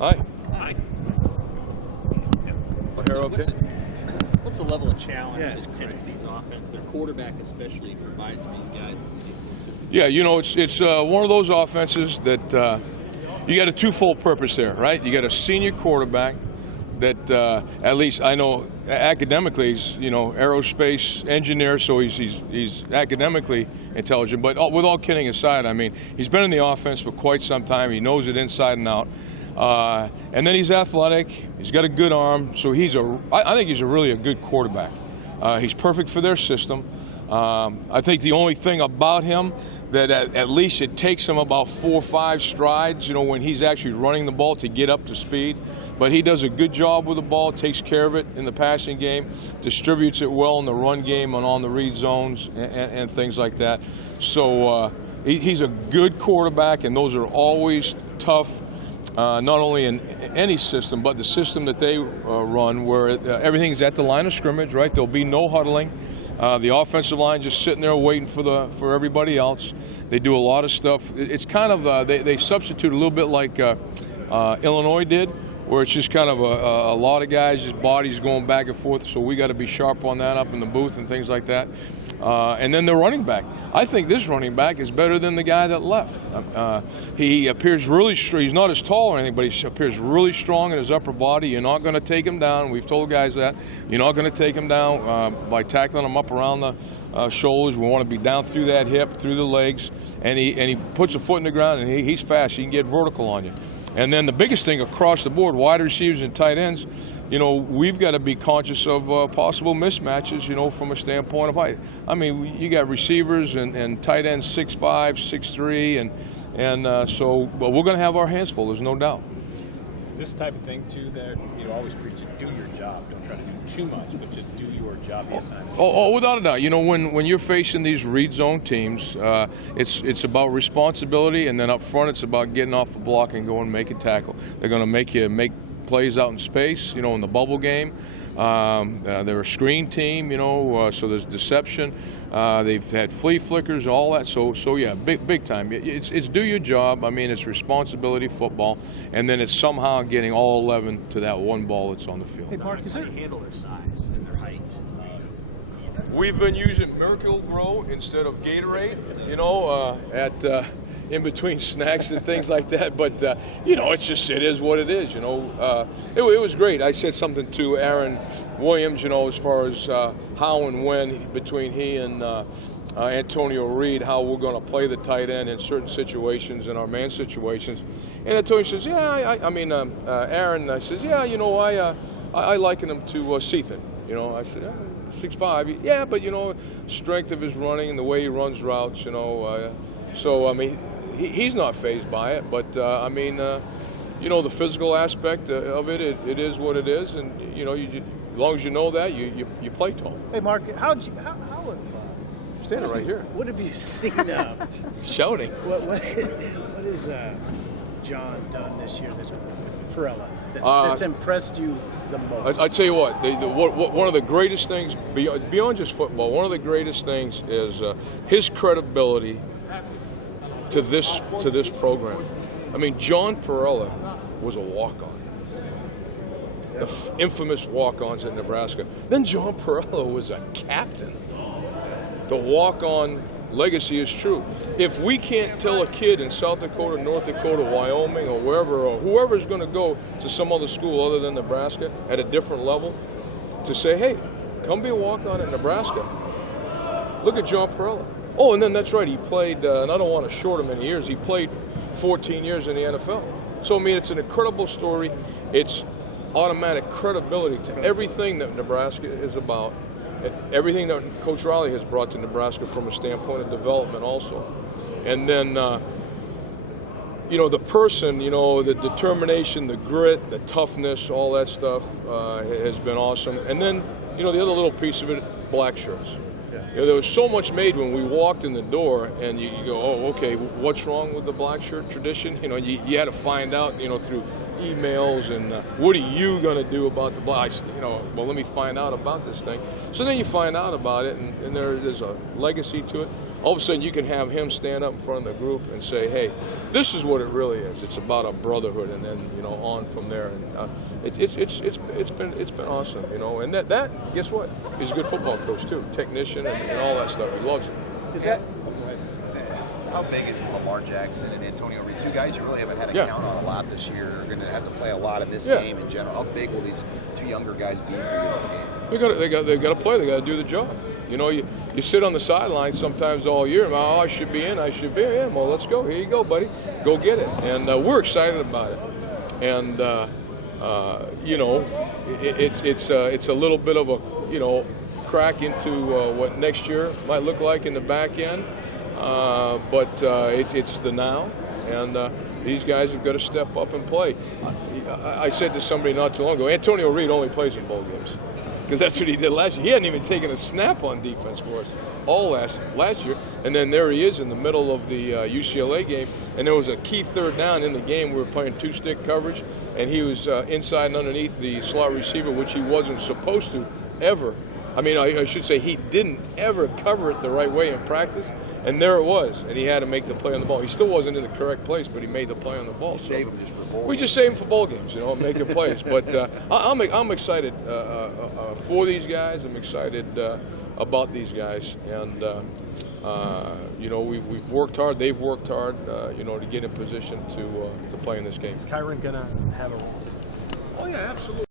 Hi. Hi. What's the level of challenge that Tennessee's offense, their quarterback especially, provides for you guys? Yeah, you know, it's one of those offenses that you got a twofold purpose there, right? You got a senior quarterback that at least I know academically he's, you know, aerospace engineer, so he's academically intelligent. But with all kidding aside, I mean, he's been in the offense for quite some time. He knows it inside and out. And then he's athletic. He's got a good arm, so I think he's really a good quarterback. He's perfect for their system. I think the only thing about him that at least it takes him about 4 or 5 strides, you know, when he's actually running the ball to get up to speed. But he does a good job with the ball, takes care of it in the passing game, distributes it well in the run game and on the read zones and things like that. So he's a good quarterback, and those are always tough. Not only in any system, but the system that they run, where everything's at the line of scrimmage, right? There'll be no huddling. The offensive line just sitting there waiting for everybody else. They do a lot of stuff. It's kind of they substitute a little bit like Illinois did, where it's just kind of a lot of guys, just bodies going back and forth. So we got to be sharp on that up in the booth and things like that. And then the running back. I think this running back is better than the guy that left. He appears really strong. He's not as tall or anything, but he appears really strong in his upper body. You're not going to take him down. We've told guys that. You're not going to take him down by tackling him up around the shoulders. We want to be down through that hip, through the legs. And he puts a foot in the ground, and he's fast. He can get vertical on you. And then the biggest thing across the board, wide receivers and tight ends, you know, we've got to be conscious of possible mismatches, you know, from a standpoint of height. I mean, you got receivers and tight ends 6'5", 6'3", and so but we're going to have our hands full, there's no doubt. This type of thing, too, that you always preach it, do your job. Don't try to do too much, but just do your job. Oh, without a doubt. You know, when you're facing these read zone teams, it's about responsibility, and then up front it's about getting off the block and going and make a tackle. They're going to make you make plays out in space, you know, in the bubble game. They're a screen team, you know, so there's deception. They've had flea flickers, all that. So yeah, big time. It's do your job. I mean, it's responsibility football, and then it's somehow getting all 11 to that one ball that's on the field. Hey, Mark, how do you handle their size and their height? We've been using Miracle Grow instead of Gatorade, you know, in between snacks and things like that. But, you know, it is what it is, you know. It was great. I said something to Aaron Williams, you know, as far as how and when between he and Antonio Reed, how we're going to play the tight end in certain situations, in our man situations. And Antonio says, yeah, Aaron says, yeah, you know, I liken him to Seathan. You know, I said, 6'5", yeah, but, you know, strength of his running and the way he runs routes, you know. So, I mean, he's not fazed by it, but, I mean, you know, the physical aspect of it is what it is, and, you know, as long as you know that, you play tall. Hey, Mark, standing right here. What have you seen shouting? What has John done this year that's Parrella that's impressed you the most? I tell you what, one of the greatest things, beyond just football, one of the greatest things is his credibility to this program. I mean, John Parrella was a walk-on. The infamous walk-ons at Nebraska. Then John Parrella was a captain. The walk-on legacy is true. If we can't tell a kid in South Dakota, North Dakota, Wyoming, or wherever, or whoever's going to go to some other school other than Nebraska at a different level, to say, hey, come be a walk-on at Nebraska. Look at John Parrella. Oh, and then that's right, he played, and I don't want to short him any years, he played 14 years in the NFL. So, I mean, it's an incredible story. It's automatic credibility to everything that Nebraska is about, and everything that Coach Riley has brought to Nebraska from a standpoint of development also. And then, you know, the person, you know, the determination, the grit, the toughness, all that stuff has been awesome. And then, you know, the other little piece of it, black shirts. Yes. You know, there was so much made when we walked in the door, and you go, oh, okay, what's wrong with the black shirt tradition? You know, you had to find out, you know, through emails and what are you going to do about the black? You know, well, let me find out about this thing. So then you find out about it, and there's a legacy to it. all of a sudden you can have him stand up in front of the group and say, hey, this is what it really is. It's about a brotherhood, and then, you know, on from there. And it's been awesome, you know. And that guess what? He's a good football coach too, technician and all that stuff. He loves it. Is that? How big is Lamar Jackson and Antonio Reed? Two guys you really haven't had to count on a lot this year. Are going to have to play a lot in this game in general. How big will these two younger guys be for you in this game? They've got to play. They got to do the job. You know, you sit on the sidelines sometimes all year. Oh, I should be in. I should be in. Yeah, well, let's go. Here you go, buddy. Go get it. And we're excited about it. And you know, it's a little bit of a, you know, crack into what next year might look like in the back end. But it's the now, and these guys have got to step up and play. I said to somebody not too long ago, Antonio Reed only plays in bowl games, because that's what he did last year. He hadn't even taken a snap on defense for us all last year, and then there he is in the middle of the UCLA game, and there was a key third down in the game. We were playing two-stick coverage, and he was inside and underneath the slot receiver, which he wasn't supposed to ever. I mean, I should say he didn't ever cover it the right way in practice, and there it was, and he had to make the play on the ball. He still wasn't in the correct place, but he made the play on the ball. Save him just for bowl we games. just save him for bowl games, you know, making plays. But I'm excited for these guys. I'm excited about these guys, and you know, we've worked hard. They've worked hard, you know, to get in position to play in this game. Is Kyron gonna have a role? Oh yeah, absolutely.